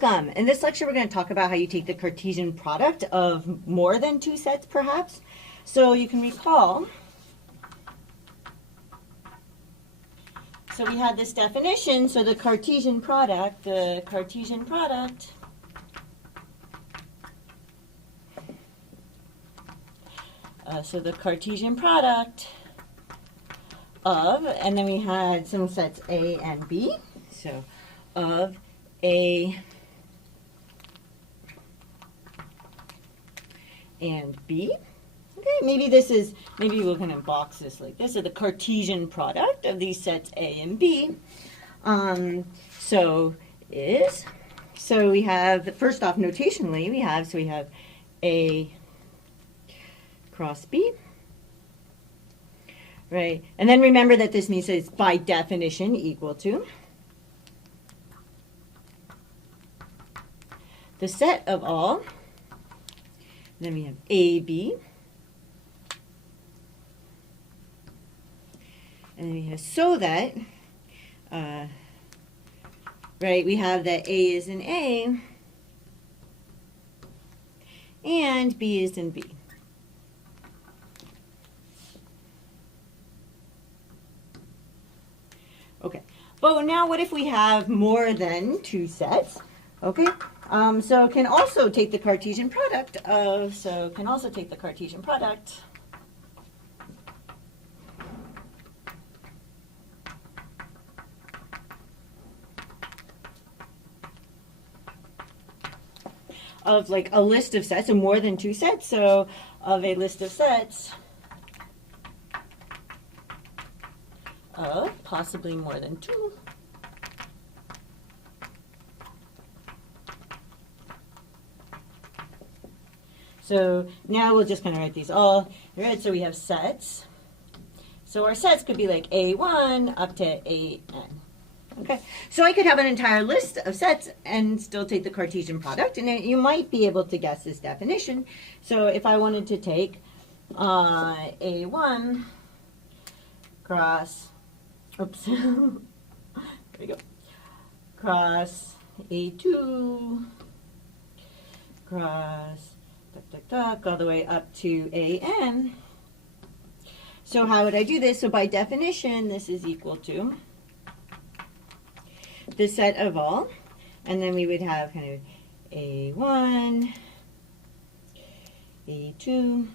welcome. In this lecture, we're going to talk about how you take the Cartesian product of more than two sets, perhaps. So you can recall, so we had this definition, so the Cartesian product, so the Cartesian product of, and then we had some sets A and B, so of A and B. Okay, maybe we're going to box this like this. So the Cartesian product of these sets A and B. So we have, first off, notationally, we have A cross B. Right, and then remember that this means it's by definition equal to the set of all, and then we have AB, and then we have so that, right, we have that A is in A, and B is in B. Okay, but now what if we have more than two sets? Okay, so can also take the Cartesian product of, of like a list of sets, so more than two sets, so of a list of sets of possibly more than two. So now we'll just kind of write these all, right? So we have sets. So our sets could be like A1 up to AN. Okay, so I could have an entire list of sets and still take the Cartesian product, and you might be able to guess this definition. So if I wanted to take A1 cross, oops, there we go, cross A2, cross, all the way up to AN. So how would I do this? So by definition, this is equal to the set of all, and then we would have kind of A1, A2,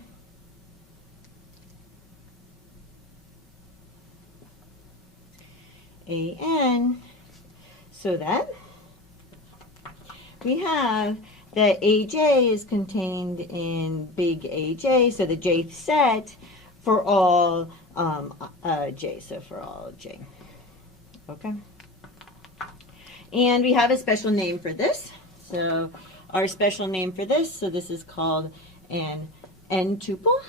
AN, so that we have that AJ is contained in big AJ, so the jth set for all J, so for all J. Okay. And we have a special name for this. So our special name for this, so this is called an n-tuple.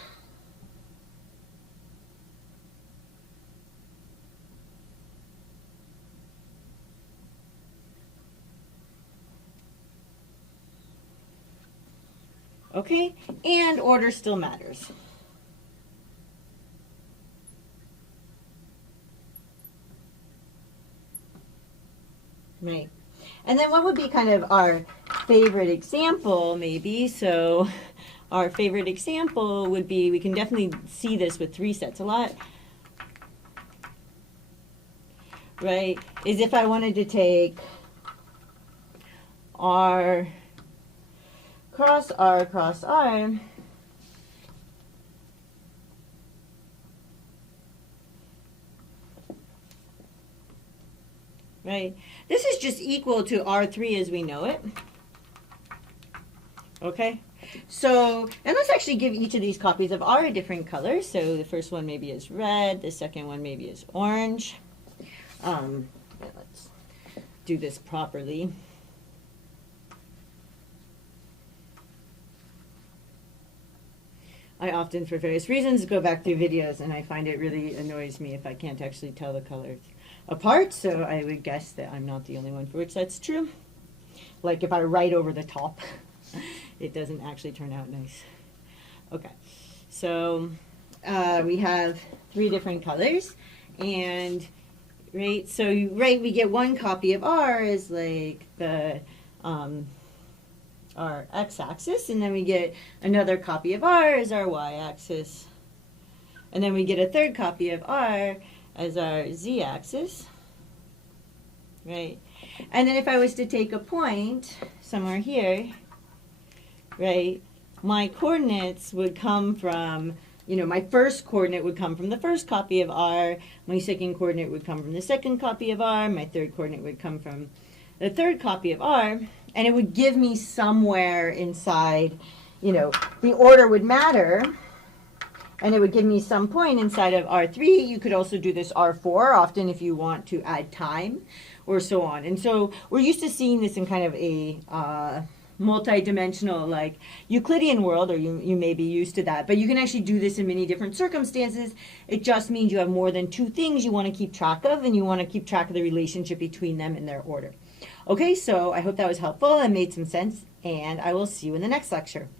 Okay, and order still matters. Right. And then what would be kind of our favorite example, maybe? So our favorite example would be, we can definitely see this with three sets a lot, right? Is if I wanted to take R cross R cross R, right? This is just equal to R3 as we know it. Okay? So, and let's actually give each of these copies of R a different color. So the first one maybe is red, the second one maybe is orange. Let's do this properly. I often, for various reasons, go back through videos, and I find it really annoys me if I can't actually tell the colors apart, so I would guess that I'm not the only one for which that's true. Like if I write over the top, it doesn't actually turn out nice. Okay, so we have three different colors, and right, so we get one copy of R as like the our x-axis, and then we get another copy of r as our y-axis. And then we get a third copy of r as our z-axis, right? And then if I was to take a point somewhere here, right, my coordinates would come from, you know, my first coordinate would come from the first copy of r, my second coordinate would come from the second copy of r, my third coordinate would come from the third copy of r, and it would give me somewhere inside, you know, the order would matter, and it would give me some point inside of R3. You could also do this R4, often if you want to add time, or so on. And so we're used to seeing this in kind of a multi-dimensional, like Euclidean world, or you may be used to that. But you can actually do this in many different circumstances. It just means you have more than two things you want to keep track of, and you want to keep track of the relationship between them in their order. Okay, so I hope that was helpful and made some sense, and I will see you in the next lecture.